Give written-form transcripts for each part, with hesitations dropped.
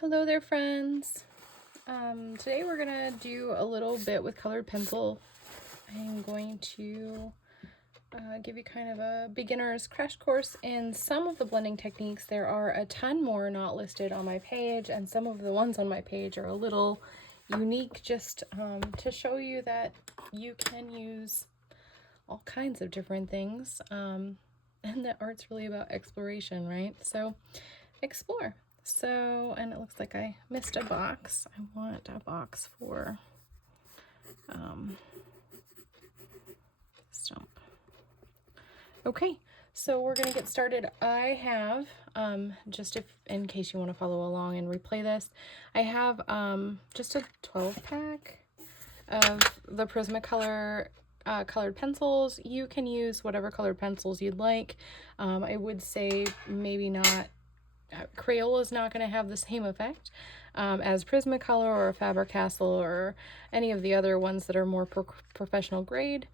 Hello there, friends. Today we're gonna do a little bit with colored pencil. I'm going to give you kind of a beginner's crash course in some of the blending techniques. There are a ton more not listed on my page, and some of the ones on my page are a little unique, just to show you that you can use all kinds of different things, and that art's really about exploration, right? So explore. So, and it looks like I missed a box. I want a box for stump. Okay, so we're gonna get started. I have, just if in case you want to follow along and replay this, I have just a 12 pack of the Prismacolor colored pencils. You can use whatever colored pencils you'd like. I would say maybe not Crayola is not going to have the same effect as Prismacolor or Faber-Castell or any of the other ones that are more professional grade,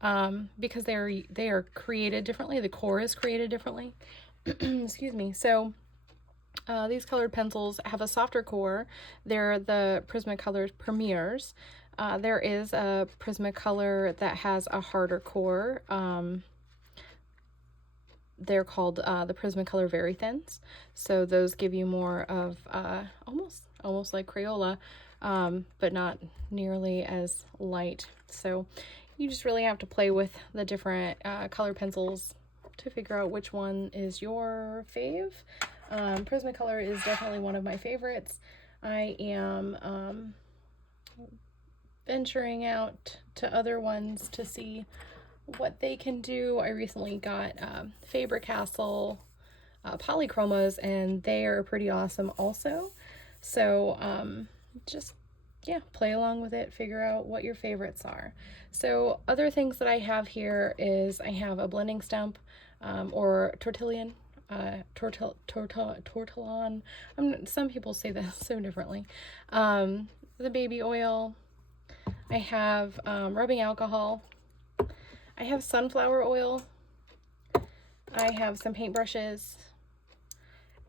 because they are created differently. The core is created differently. Excuse me. So these colored pencils have a softer core. They're the Prismacolor Premiers. There is a Prismacolor that has a harder core. They're called the Prismacolor Very Thins. So those give you more of almost like Crayola, but not nearly as light. So you just really have to play with the different color pencils to figure out which one is your fave. Prismacolor is definitely one of my favorites. I am venturing out to other ones to see what they can do. I recently got Faber-Castell polychromas, and they are pretty awesome also. So just, yeah, play along with it, figure out what your favorites are. So other things that I have here is I have a blending stump, or tortillon, tortillon. Some people say that so differently. The baby oil. I have rubbing alcohol. I have sunflower oil. I have some paintbrushes,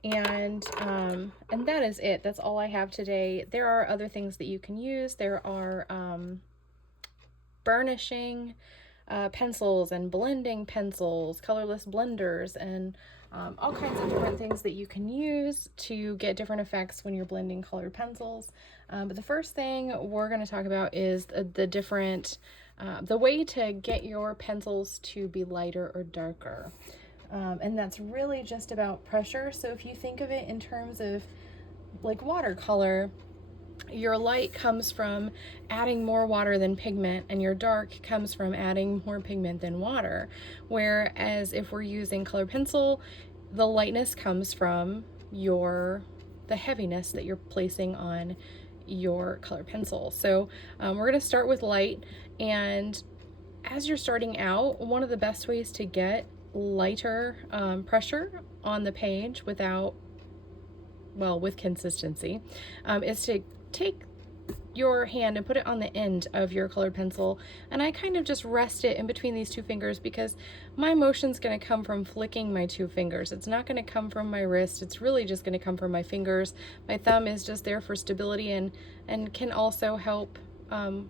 and that is it. That's all I have today. There are other things that you can use. There are burnishing pencils and blending pencils, colorless blenders, and all kinds of different things that you can use to get different effects when you're blending colored pencils. But the first thing we're going to talk about is the different the way to get your pencils to be lighter or darker. And that's really just about pressure. So if you think of it in terms of like watercolor, your light comes from adding more water than pigment, and your dark comes from adding more pigment than water. Whereas if we're using colored pencil, the lightness comes from the heaviness that you're placing on your colored pencil. So we're going to start with light, and as you're starting out, one of the best ways to get lighter pressure on the page with consistency, is to take your hand and put it on the end of your colored pencil, and I kind of just rest it in between these two fingers, because my motion's going to come from flicking my two fingers. It's not going to come from my wrist. It's really just going to come from my fingers. My thumb is just there for stability and can also help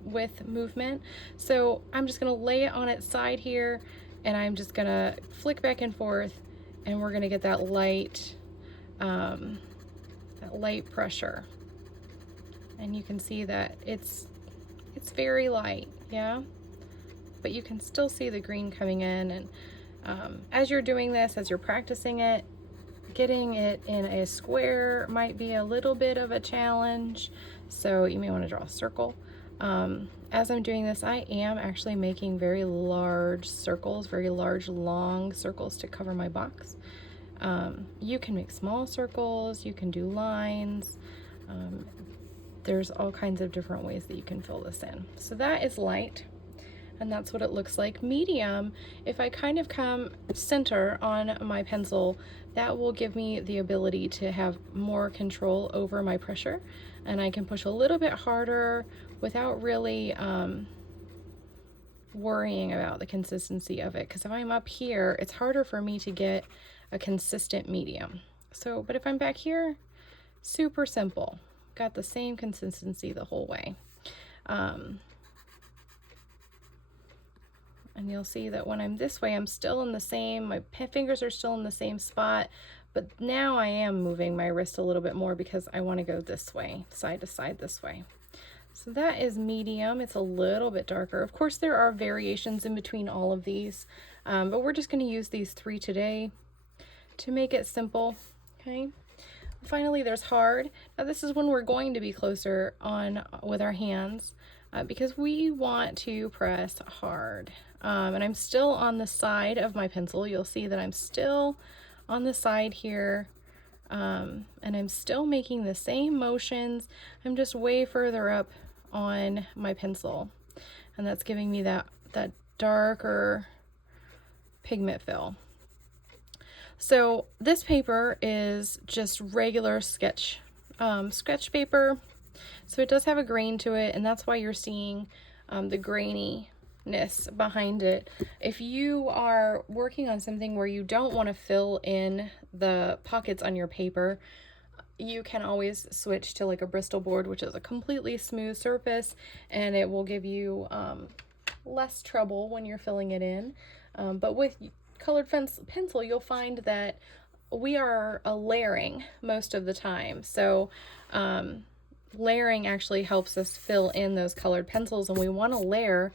with movement. So I'm just going to lay it on its side here, and I'm just going to flick back and forth, and we're going to get that light pressure. And you can see that it's very light, yeah? But you can still see the green coming in, and as you're doing this, as you're practicing it, getting it in a square might be a little bit of a challenge, so you may want to draw a circle. As I'm doing this, I am actually making very large circles, very large, long circles to cover my box. You can make small circles, you can do lines. There's all kinds of different ways that you can fill this in. So that is light, and that's what it looks like. Medium, if I kind of come center on my pencil, that will give me the ability to have more control over my pressure, and I can push a little bit harder without really worrying about the consistency of it, because if I'm up here, it's harder for me to get a consistent medium. So, but if I'm back here, Super simple. Got the same consistency the whole way. And you'll see that when I'm this way, I'm still in the same, my fingers are still in the same spot, but now I am moving my wrist a little bit more because I want to go this way, side to side this way. So that is medium. It's a little bit darker. Of course, there are variations in between all of these, but we're just going to use these 3 today to make it simple, okay? Finally, there's hard. Now this is when we're going to be closer on with our hands because we want to press hard. And I'm still on the side of my pencil. You'll see that I'm still on the side here, and I'm still making the same motions. I'm just way further up on my pencil, and that's giving me that darker pigment fill. So this paper is just regular sketch paper, so it does have a grain to it, and that's why you're seeing the graininess behind it. If you are working on something where you don't want to fill in the pockets on your paper, you can always switch to like a Bristol board, which is a completely smooth surface, and it will give you less trouble when you're filling it in. But with colored pencil, you'll find that we are layering most of the time. So layering actually helps us fill in those colored pencils, and we want to layer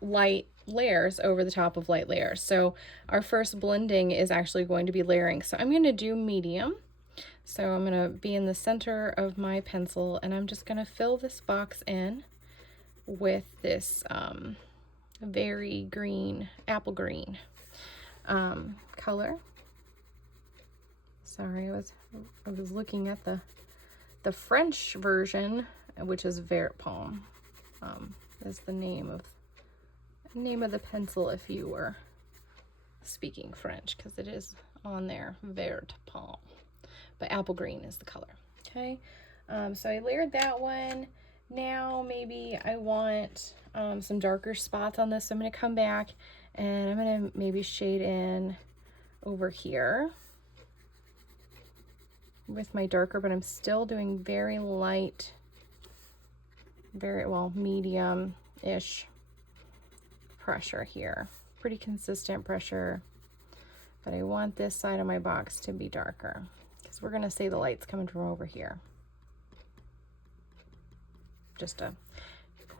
light layers over the top of light layers. So our first blending is actually going to be layering. So I'm going to do medium. So I'm going to be in the center of my pencil, and I'm just going to fill this box in with this very green, apple green color. Sorry, I was looking at the French version, which is Vert Palm, is the name of the pencil if you were speaking French, because it is on there, Vert Palm, but apple green is the color. Okay, so I layered that one. Now maybe I want some darker spots on this, so I'm going to come back and I'm going to maybe shade in over here with my darker, but I'm still doing very light, very well medium-ish pressure here. Pretty consistent pressure, but I want this side of my box to be darker because we're going to say the light's coming from over here. Just a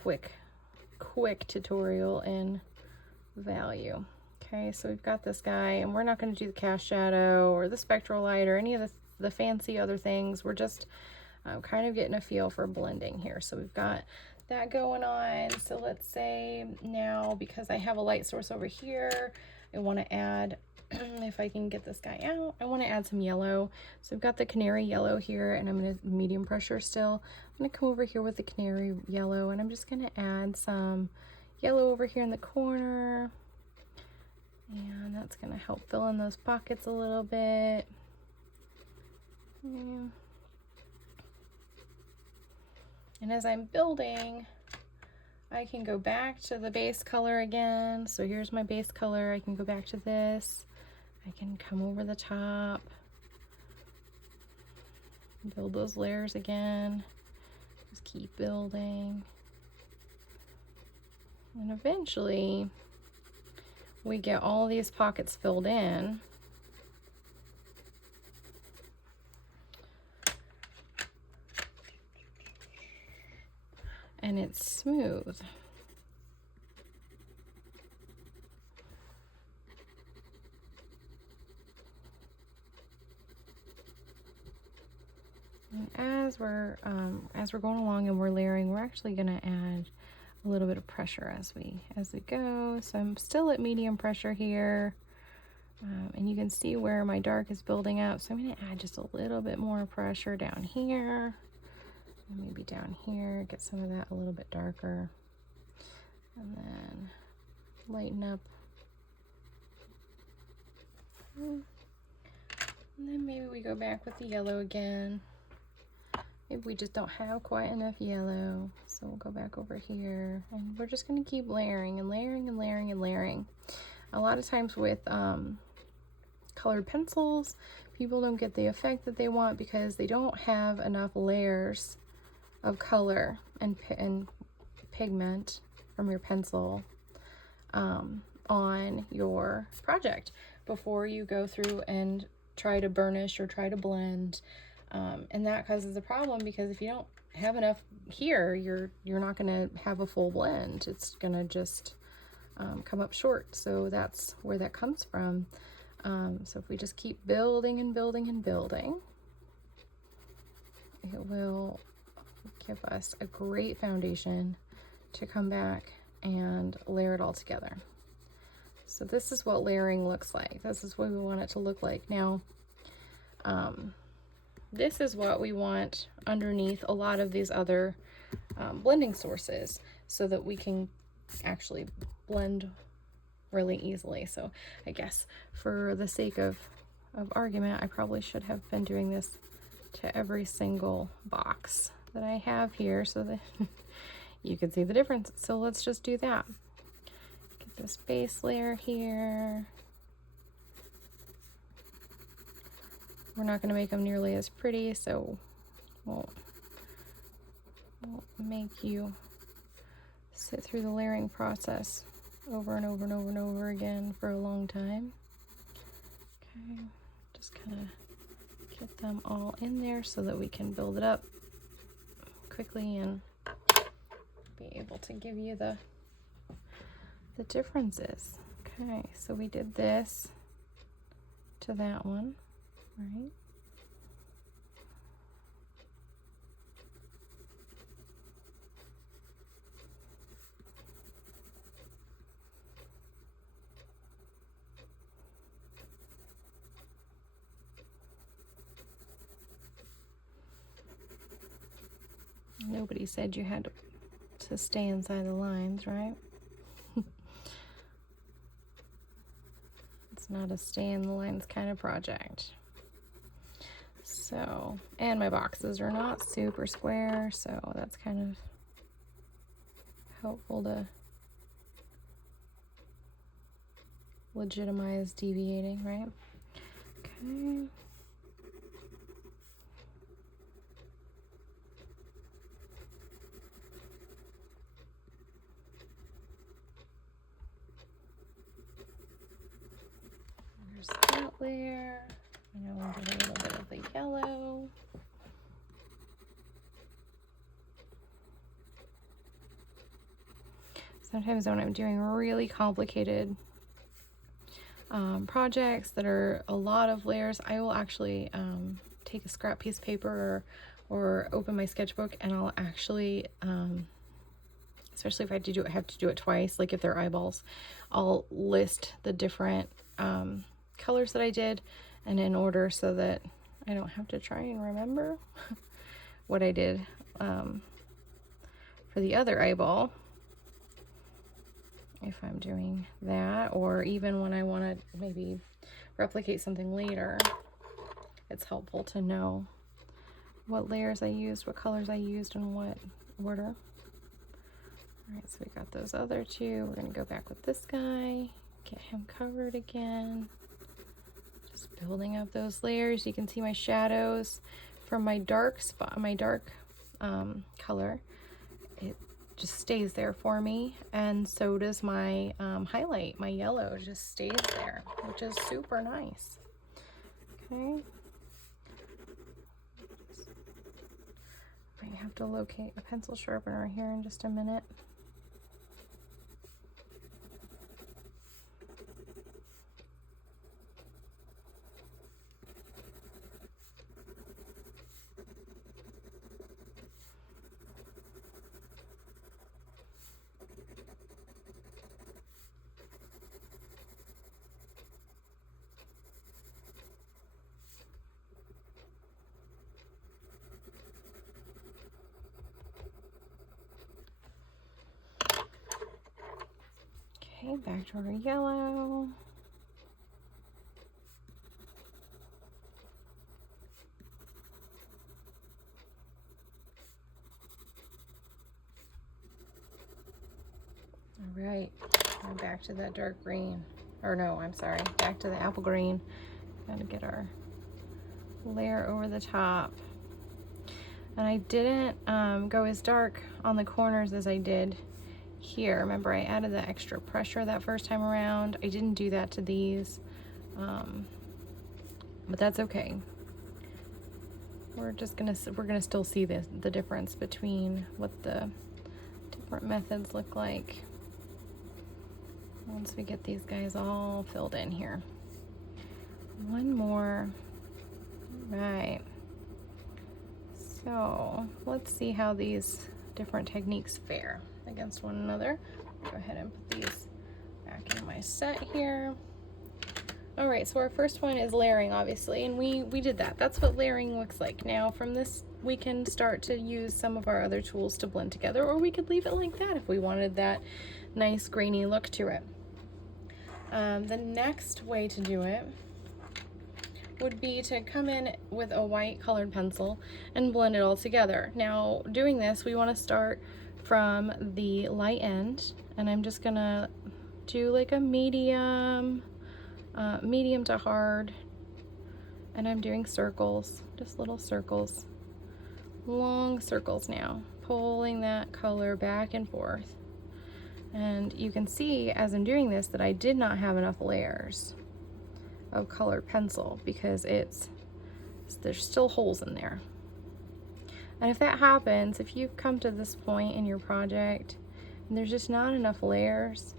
quick tutorial in value. Okay, so we've got this guy, and we're not going to do the cast shadow or the spectral light or any of the fancy other things. We're just kind of getting a feel for blending here. So we've got that going on. So let's say now, because I have a light source over here, I want to add, if I can get this guy out, I want to add some yellow. So I've got the canary yellow here, and I'm going to medium pressure still. I'm going to come over here with the canary yellow, and I'm just going to add some yellow over here in the corner. And that's going to help fill in those pockets a little bit. And as I'm building, I can go back to the base color again. So here's my base color. I can go back to this. I can come over the top, build those layers again. Just keep building. And eventually we get all these pockets filled in. And it's smooth. And as we're going along and we're layering, we're actually going to add a little bit of pressure as we go. So I'm still at medium pressure here, and you can see where my dark is building up. So I'm going to add just a little bit more pressure down here, and maybe down here, get some of that a little bit darker, and then lighten up. And then maybe we go back with the yellow again. Maybe we just don't have quite enough yellow, so we'll go back over here, and we're just going to keep layering and layering and layering and layering. A lot of times with colored pencils, people don't get the effect that they want because they don't have enough layers of color and pigment from your pencil on your project before you go through and try to burnish or try to blend. And that causes a problem because if you don't have enough here, you're not going to have a full blend. It's going to just come up short. So that's where that comes from. So if we just keep building and building and building, it will give us a great foundation to come back and layer it all together. So this is what layering looks like. This is what we want it to look like. Now, this is what we want underneath a lot of these other blending sources so that we can actually blend really easily. So I guess for the sake of argument, I probably should have been doing this to every single box that I have here so that you can see the difference. So let's just do that. Get this base layer here. We're not going to make them nearly as pretty, so won't make you sit through the layering process over and over and over and over again for a long time. Okay, just kind of get them all in there so that we can build it up quickly and be able to give you the differences. Okay, so we did this to that one, right? Nobody said you had to stay inside the lines, right? It's not a stay in the lines kind of project. So, and my boxes are not super square, so that's kind of helpful to legitimize deviating, right? Okay. There's that layer. I know we'll do a little bit of the yellow. Sometimes when I'm doing really complicated projects that are a lot of layers, I will actually take a scrap piece of paper or open my sketchbook, and I'll actually, especially if I have to do it twice, like if they're eyeballs, I'll list the different colors that I did and in order so that I don't have to try and remember what I did for the other eyeball if I'm doing that, or even when I want to maybe replicate something later, it's helpful to know what layers I used, what colors I used, and what order. All right, so we got those other two. We're going to go back with this guy, get him covered again. Just building up those layers. You can see my shadows from my dark spot, my dark color. It just stays there for me, and so does my highlight. My yellow just stays there, which is super nice. Okay. I have to locate a pencil sharpener here in just a minute. Okay, back to our yellow. All right, now back to that dark green. Or no, I'm sorry, back to the apple green. Gotta get our layer over the top. And I didn't go as dark on the corners as I did here. Remember, I added the extra pressure that first time around. I didn't do that to these, but that's okay. We're gonna still see the difference between what the different methods look like once we get these guys all filled in here. One more. All right. So let's see how these different techniques fare against one another. Go ahead and put these back in my set here. All right, so our first one is layering, obviously, and we did that. That's what layering looks like. Now from this, we can start to use some of our other tools to blend together, or we could leave it like that if we wanted that nice grainy look to it. The next way to do it would be to come in with a white colored pencil and blend it all together. Now, doing this, we want to start from the light end, and I'm just gonna do like a medium to hard, and I'm doing circles, just little circles, long circles now, pulling that color back and forth. And you can see as I'm doing this that I did not have enough layers of colored pencil because there's still holes in there. And if that happens, if you've come to this point in your project and there's just not enough layers,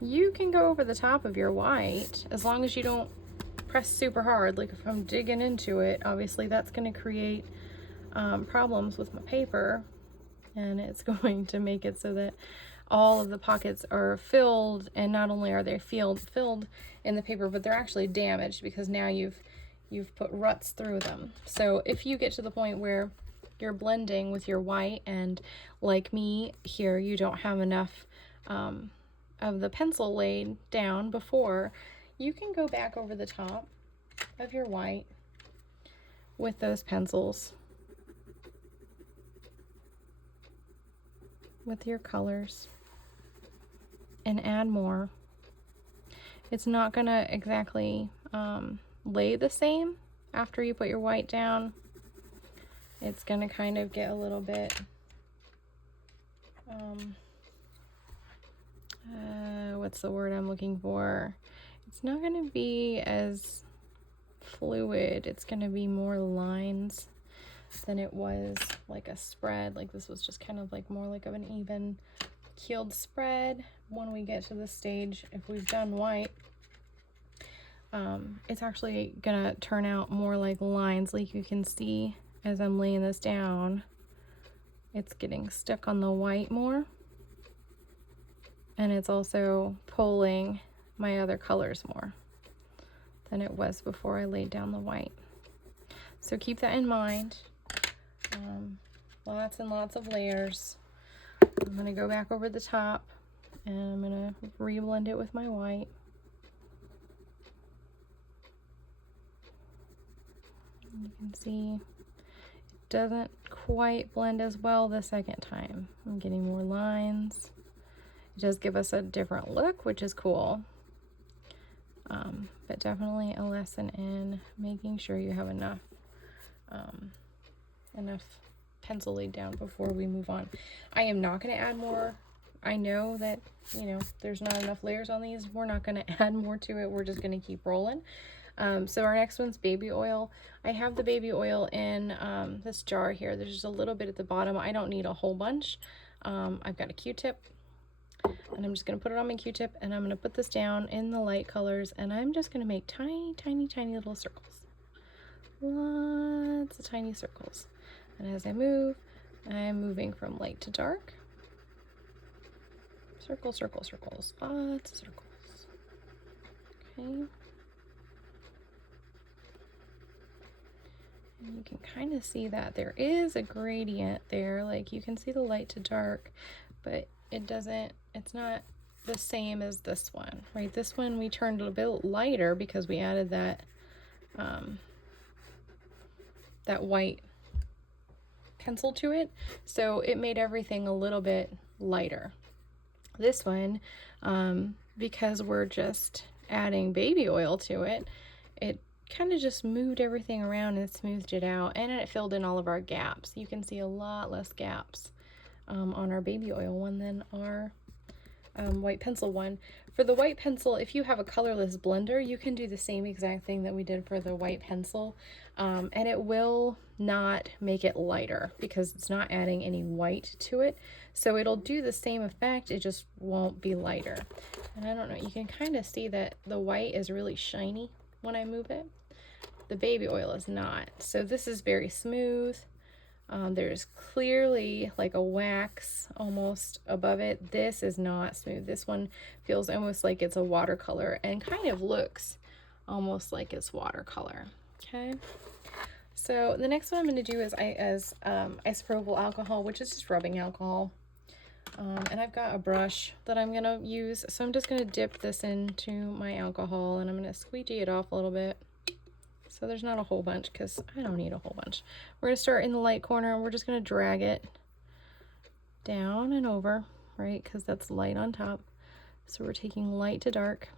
you can go over the top of your white as long as you don't press super hard. Like if I'm digging into it, obviously that's going to create problems with my paper, and it's going to make it so that all of the pockets are filled, and not only are they filled in the paper, but they're actually damaged because now you've put ruts through them. So if you get to the point where you're blending with your white and, like me here, you don't have enough of the pencil laid down before, you can go back over the top of your white with those pencils with your colors and add more. It's not gonna exactly lay the same after you put your white down. It's gonna kind of get a little bit what's the word I'm looking for? It's not gonna be as fluid. It's gonna be more lines than it was like a spread. Like this was just kind of like more like of an even keeled spread. When we get to this stage, if we've done white, it's actually gonna turn out more like lines. Like you can see as I'm laying this down, it's getting stuck on the white more, and it's also pulling my other colors more than it was before I laid down the white. So keep that in mind. Lots and lots of layers. I'm going to go back over the top and I'm going to re-blend it with my white. You can see it doesn't quite blend as well the second time. I'm getting more lines. It does give us a different look, which is cool. But definitely a lesson in making sure you have enough pencil laid down before we move on. I am not going to add more. I know that, there's not enough layers on these. We're not going to add more to it. We're just going to keep rolling. So our next one's baby oil. I have the baby oil in this jar here. There's just a little bit at the bottom. I don't need a whole bunch. I've got a Q-tip, and I'm just going to put it on my Q-tip, and I'm going to put this down in the light colors, and I'm just going to make tiny, tiny, tiny little circles. Lots of tiny circles. And as I move, I'm moving from light to dark. Circle, circle, circles. Lots of circles. Okay. And you can kind of see that there is a gradient there. Like you can see the light to dark, but it's not the same as this one, right? This one we turned a bit lighter because we added that white pencil to it, so it made everything a little bit lighter. This one, because we're just adding baby oil to it, kind of just moved everything around and smoothed it out, and it filled in all of our gaps. You can see a lot less gaps on our baby oil one than our white pencil one. For the white pencil, if you have a colorless blender, you can do the same exact thing that we did for the white pencil, and it will not make it lighter because it's not adding any white to it. So it'll do the same effect, it just won't be lighter. And I don't know, you can kind of see that the white is really shiny when I move it. The baby oil is not. So this is very smooth. There's clearly like a wax almost above it. This is not smooth. This one feels almost like it's a watercolor and kind of looks almost like it's watercolor. Okay. So the next one I'm going to do is isopropyl alcohol, which is just rubbing alcohol. And I've got a brush that I'm going to use. So I'm just going to dip this into my alcohol and I'm going to squeegee it off a little bit. So there's not a whole bunch because I don't need a whole bunch. We're going to start in the light corner and we're just going to drag it down and over, right? Because that's light on top. So we're taking light to dark.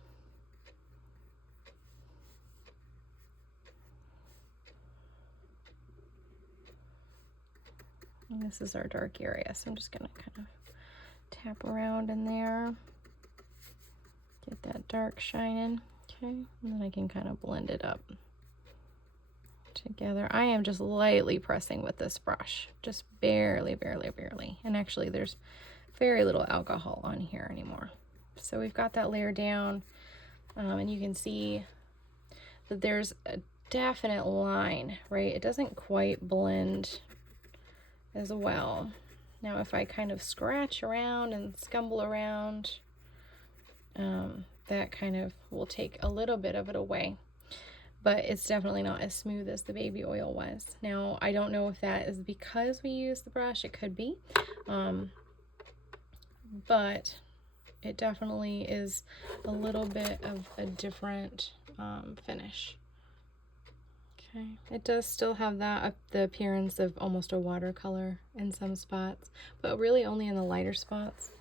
And this is our dark area. So I'm just going to kind of tap around in there. Get that dark shining. Okay. And then I can kind of blend it up together. I am just lightly pressing with this brush, just barely, barely, barely. And actually there's very little alcohol on here anymore. So we've got that layer down, and you can see that there's a definite line, right? It doesn't quite blend as well. Now if I kind of scratch around and scumble around, that kind of will take a little bit of it away. But it's definitely not as smooth as the baby oil was. Now, I don't know if that is because we use the brush. It could be. But it definitely is a little bit of a different finish. Okay. It does still have the appearance of almost a watercolor in some spots, but really only in the lighter spots.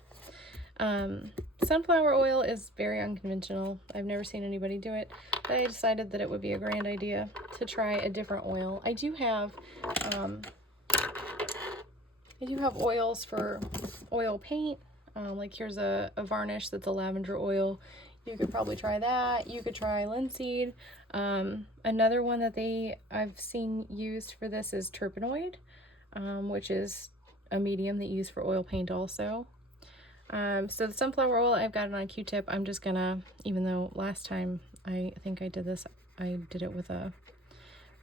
Sunflower oil is very unconventional. I've never seen anybody do it, but I decided that it would be a grand idea to try a different oil. I do have oils for oil paint. Like here's a varnish that's a lavender oil. You could probably try that. You could try linseed. Another one that I've seen used for this is terpenoid, which is a medium that you use for oil paint also. So the sunflower oil, I've got it on a Q-tip. I'm just gonna, even though last time I think I did this, I did it with a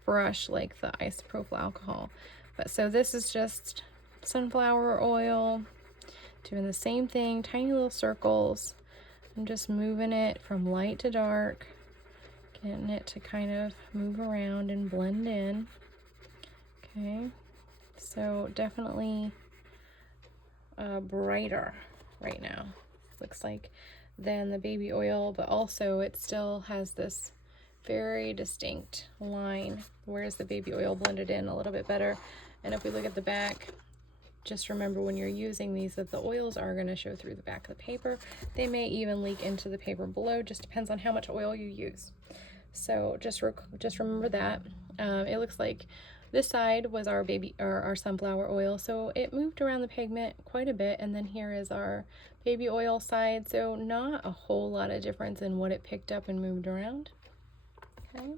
brush like the isopropyl alcohol. But so this is just sunflower oil, doing the same thing, tiny little circles. I'm just moving it from light to dark, getting it to kind of move around and blend in. Okay, so definitely brighter right now, looks like, than the baby oil, but also it still has this very distinct line, whereas the baby oil blended in a little bit better. And if we look at the back, just remember when you're using these that the oils are going to show through the back of the paper. They may even leak into the paper below, just depends on how much oil you use. So just remember that. It looks like this side was our sunflower oil, so it moved around the pigment quite a bit, and then here is our baby oil side, so not a whole lot of difference in what it picked up and moved around. Okay.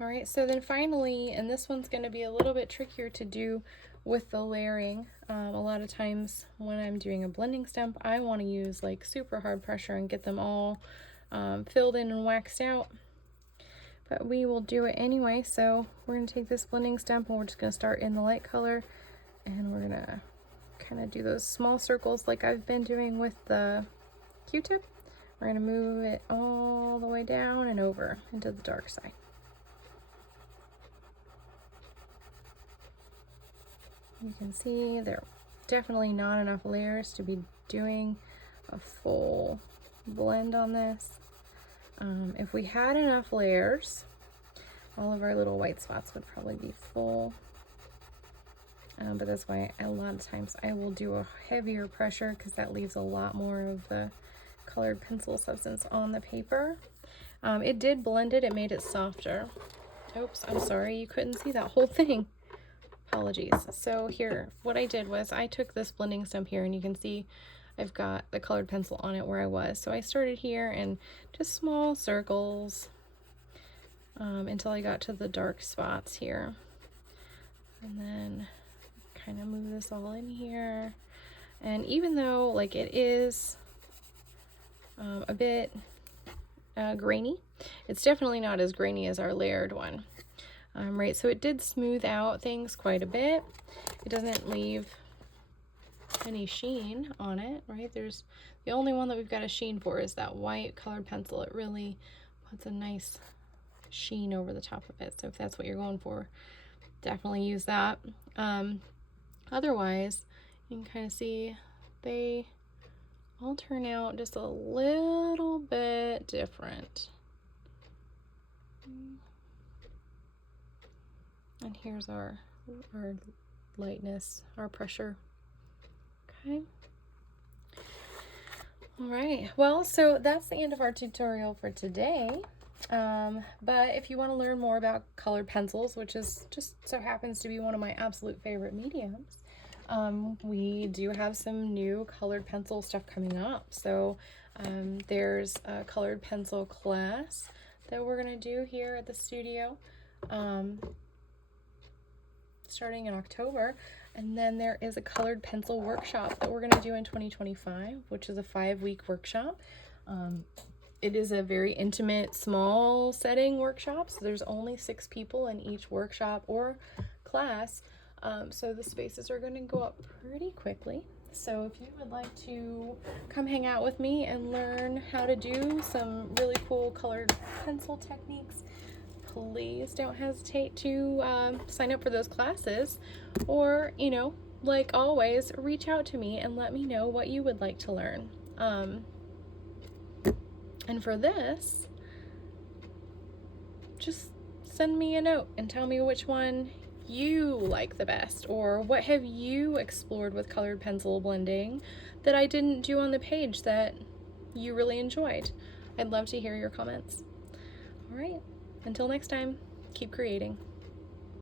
All right, so then finally, and this one's going to be a little bit trickier to do with the layering. A lot of times when I'm doing a blending stump, I want to use like super hard pressure and get them all filled in and waxed out. But we will do it anyway, so we're going to take this blending stump and we're just going to start in the light color, and we're going to kind of do those small circles like I've been doing with the Q-tip. We're going to move it all the way down and over into the dark side. You can see there are definitely not enough layers to be doing a full blend on this. If we had enough layers, all of our little white spots would probably be full. But that's why a lot of times I will do a heavier pressure because that leaves a lot more of the colored pencil substance on the paper. It did blend it, it made it softer. Oops, I'm sorry, you couldn't see that whole thing. Apologies. So here, what I did was I took this blending stump here, and you can see I've got the colored pencil on it where I was. So I started here and just small circles until I got to the dark spots here. And then kind of move this all in here. And even though like it is a bit grainy, it's definitely not as grainy as our layered one. Right, so it did smooth out things quite a bit. It doesn't leave any sheen on it, right? There's the only one that we've got a sheen for is that white colored pencil. It really puts a nice sheen over the top of it. So if that's what you're going for, definitely use that. Otherwise, you can kind of see they all turn out just a little bit different. And here's our lightness, our pressure. Okay. All right, well, so that's the end of our tutorial for today. But if you want to learn more about colored pencils, which is just so happens to be one of my absolute favorite mediums, we do have some new colored pencil stuff coming up. So there's a colored pencil class that we're going to do here at the studio starting in October. And then there is a colored pencil workshop that we're going to do in 2025, which is a 5-week workshop. It is a very intimate, small setting workshop, so there's only 6 people in each workshop or class, so the spaces are going to go up pretty quickly. So if you would like to come hang out with me and learn how to do some really cool colored pencil techniques, please don't hesitate to sign up for those classes, or, you know, like always, reach out to me and let me know what you would like to learn. And for this, just send me a note and tell me which one you like the best, or what have you explored with colored pencil blending that I didn't do on the page that you really enjoyed. I'd love to hear your comments. All right, until next time, keep creating.